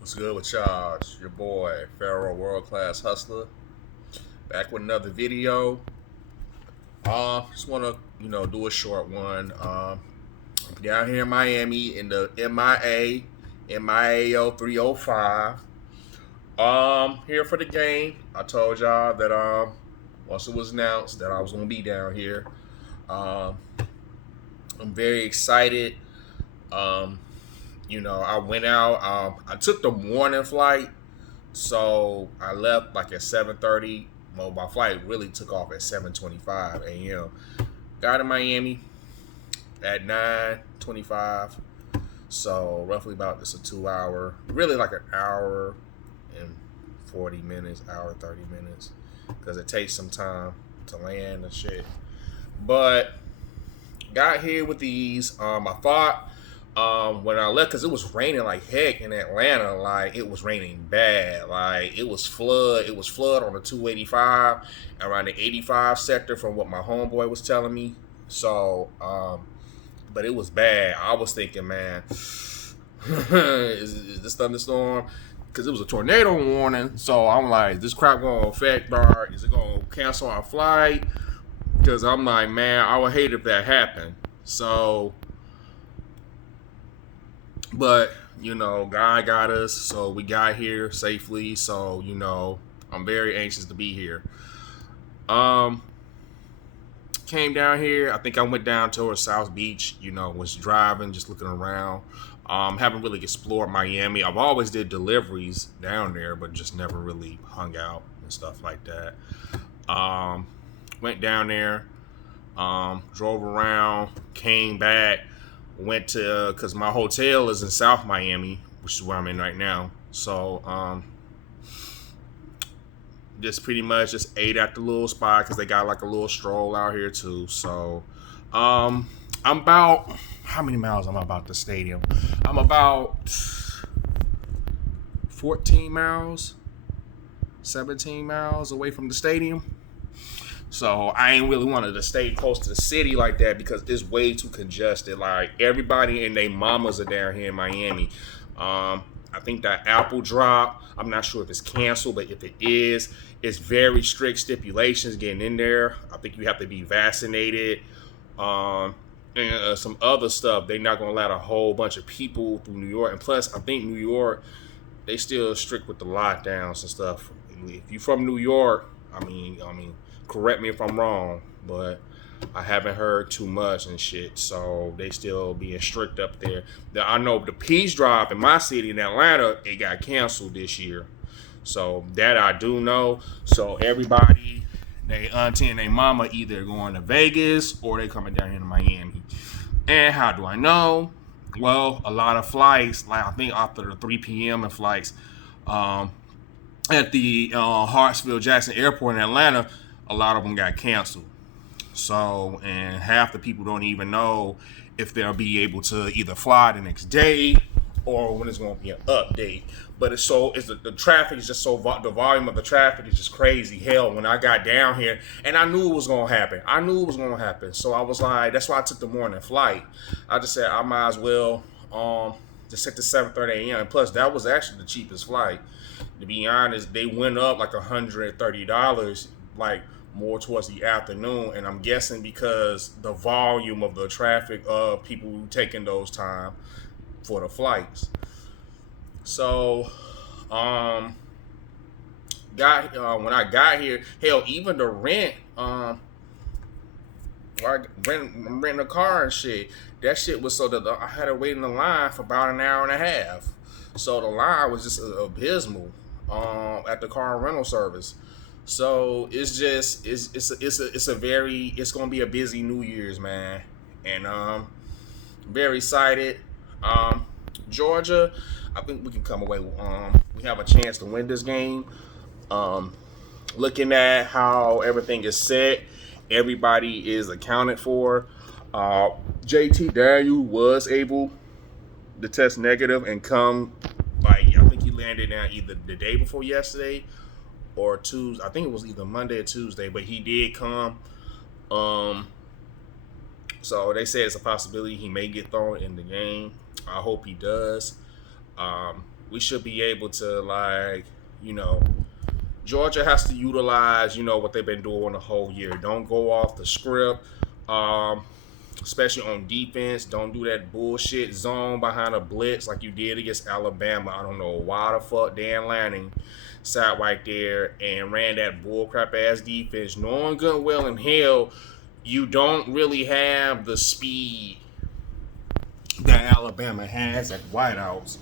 What's good with y'all? It's your boy, Pharaoh World Class Hustler, back with another video. Just want to do a short one. I'm down here in Miami in the MIAO 305. Here for the game. I told y'all that once it was announced that I was gonna be down here. Um, I'm very excited. Um, I went out. I took the morning flight. So I left like at 7:30. Well, my flight really took off at 7:25 a.m. Got to Miami at 9:25. So roughly about it's a 2 hour, really like an hour and 40 minutes, hour 30 minutes, because it takes some time to land and shit. But got here with these. I thought when I left, because it was raining like heck in Atlanta. Like it was raining bad. Like it was flood. It was flood on the 285 around the 85 sector, from what my homeboy was telling me. So, but it was bad. I was thinking, man, is this thunderstorm? Because it was a tornado warning. So I'm like, is this crap gonna affect our? Is it gonna cancel our flight? Because I'm like, man, I would hate if that happened. So, but God got us, so we got here safely. So I'm very anxious to be here. Um, Came down here. I think I went down towards South Beach. Was driving, just looking around. Haven't really explored Miami. I've always did deliveries down there, but just never really hung out and stuff like that. Went down there. Drove around, came back, went to because my hotel is in South Miami, which is where I'm in right now. So just pretty much just ate at the little spot because they got like a little stroll out here too. So I'm about how many miles am I about the stadium? I'm about 14 miles, 17 miles away from the stadium. So I ain't really wanted to stay close to the city like that because it's way too congested. Like everybody and their mamas are down here in Miami. I think that Apple drop. I'm not sure if it's canceled, but if it is, it's very strict stipulations getting in there. I think you have to be vaccinated. And some other stuff. They're not gonna let a whole bunch of people through New York. And plus, I think New York, they still strict with the lockdowns and stuff. If you from New York, I mean, correct me if I'm wrong, but I haven't heard too much and shit. So they still being strict up there. I know the Peace Drive in my city in Atlanta, it got canceled this year. So that I do know. So everybody, they auntie and they mama either going to Vegas or they coming down here to Miami. And how do I know? Well, a lot of flights, like I think after the 3 p.m. and flights, um, at the Hartsfield Jackson Airport in Atlanta, a lot of them got canceled. So, and half the people don't even know if they'll be able to either fly the next day or when it's going to be an update. But it's the traffic is just the volume of the traffic is just crazy. Hell, when I got down here, and I knew it was going to happen. I knew it was going to happen. So I was like, that's why I took the morning flight. I just said I might as well just take the 7:30 a.m. And plus, that was actually the cheapest flight. To be honest, they went up like $130, like more towards the afternoon, and I'm guessing because the volume of the traffic of people taking those time for the flights. So, got when I got here, hell, even the rent, I'm renting a car and shit. That shit was so that I had to wait in the line for about an hour and a half. So the line was just abysmal at the car rental service. So it's just it's gonna be a busy New Year's, man, and very excited. Georgia, I think we can come away. We have a chance to win this game. Um, Looking at how everything is set, everybody is accounted for. JT Daniel was able to test negative and come. Like I think he landed down either the day before yesterday or Tuesday. I think it was either Monday or Tuesday, but he did come. Um, so they say it's a possibility he may get thrown in the game. I hope he does. Um, we should be able to, like, you know, Georgia has to utilize, what they've been doing the whole year. Don't go off the script, especially on defense. Don't do that bullshit zone behind a blitz like you did against Alabama. I don't know why the fuck Dan Lanning sat right there and ran that bullcrap ass defense, knowing good and well in hell you don't really have the speed that Alabama has at wideouts,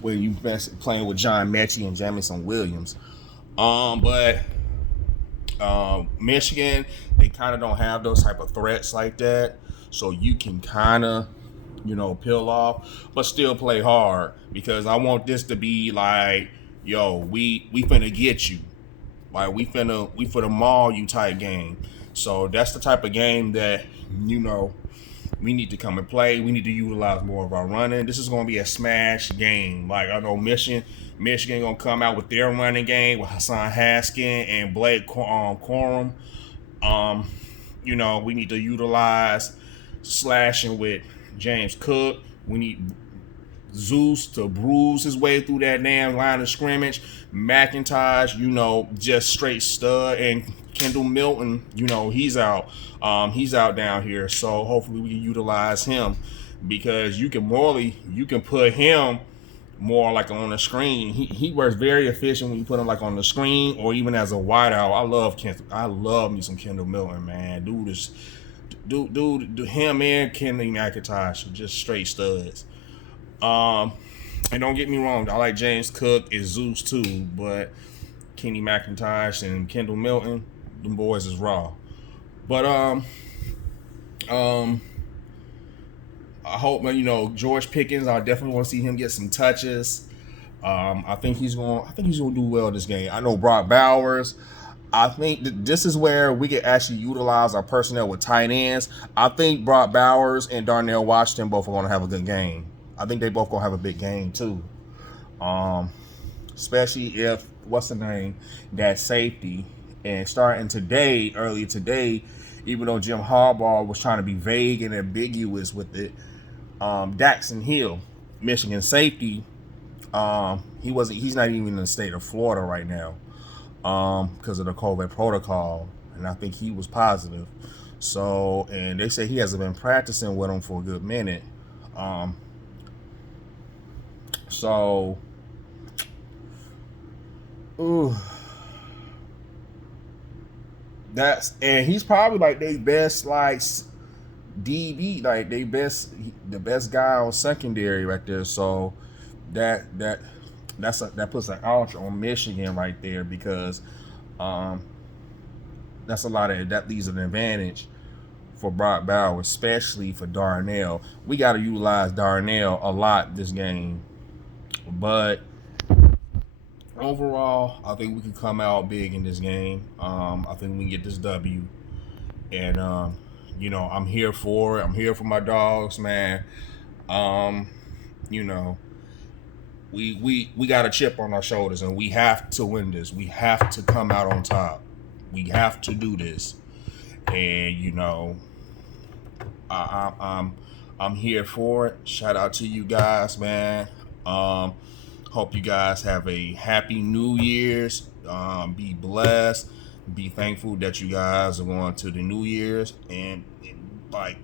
where you best playing with John Mechie and Jamison Williams. But Michigan, they kind of don't have those type of threats like that, so you can kind of, peel off, but still play hard, because I want this to be like, yo, we finna get you, like we finna maul you type game. So that's the type of game that we need to come and play. We need to utilize more of our running. This is going to be a smash game. Like, I know Michigan going to come out with their running game with Hassan Haskin and Blake Corum. We need to utilize slashing with James Cook. We need Zeus to bruise his way through that damn line of scrimmage. McIntosh, just straight stud. And Kendall Milton, he's out. He's out down here. So hopefully we can utilize him, because you can put him more like on the screen. He works very efficient when you put him like on the screen or even as a wideout. I love me some Kendall Milton, man. Dude, him and Kenny McIntosh are just straight studs. And don't get me wrong, I like James Cook and Zeus too, but Kenny McIntosh and Kendall Milton, them boys is raw. But I hope, George Pickens, I definitely want to see him get some touches. I think he's going to do well this game. I know Brock Bowers. I think this is where we can actually utilize our personnel with tight ends. I think Brock Bowers and Darnell Washington both are going to have a good game. I think they both going to have a big game too. Especially if, what's the name, that safety. And starting today, early today, even though Jim Harbaugh was trying to be vague and ambiguous with it, Daxton Hill, Michigan safety, he's not even in the state of Florida right now, because of the COVID protocol, and I think he was positive. So, and they say he hasn't been practicing with him for a good minute. And he's probably like their best like DB, like the best guy on secondary right there. So that puts an ouch on Michigan right there, because that's that leaves an advantage for Brock Bowers, especially for Darnell. We got to utilize Darnell a lot this game, but overall, I think we can come out big in this game. I think we can get this W. And, I'm here for it. I'm here for my dogs, man. We got a chip on our shoulders, and we have to win this. We have to come out on top. We have to do this. And, I'm here for it. Shout out to you guys, man. Hope you guys have a happy New Year's. Be blessed. Be thankful that you guys are going to the New Year's, and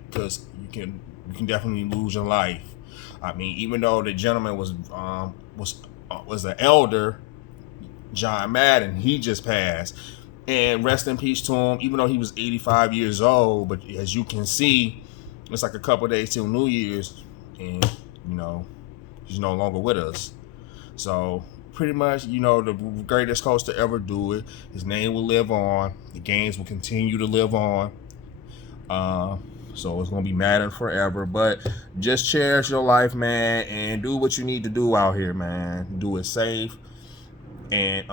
because you can definitely lose your life. I mean, even though the gentleman was an elder, John Madden, he just passed, and rest in peace to him. Even though he was 85 years old, but as you can see, it's like a couple days till New Year's, and he's no longer with us. So pretty much, the greatest coach to ever do it. His name will live on. The games will continue to live on. So it's going to be Madden forever. But just cherish your life, man, and do what you need to do out here, man. Do it safe. And,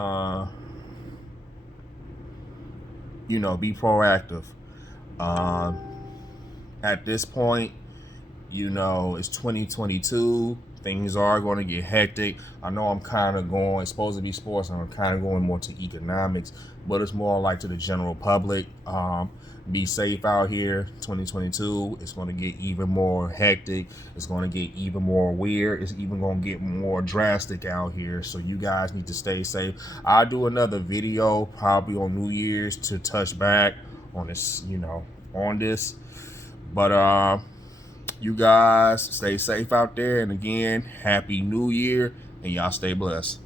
be proactive. At this point, it's 2022. things are going to get hectic. I know I'm kind of going, it's supposed to be sports, and I'm kind of going more to economics, but it's more like to the general public. Be safe out here. 2022, it's going to get even more hectic. It's going to get even more weird. It's even going to get more drastic out here. So you guys need to stay safe. I'll do another video probably on New Year's to touch back on this, on this. But you guys stay safe out there. And again, Happy New Year, and y'all stay blessed.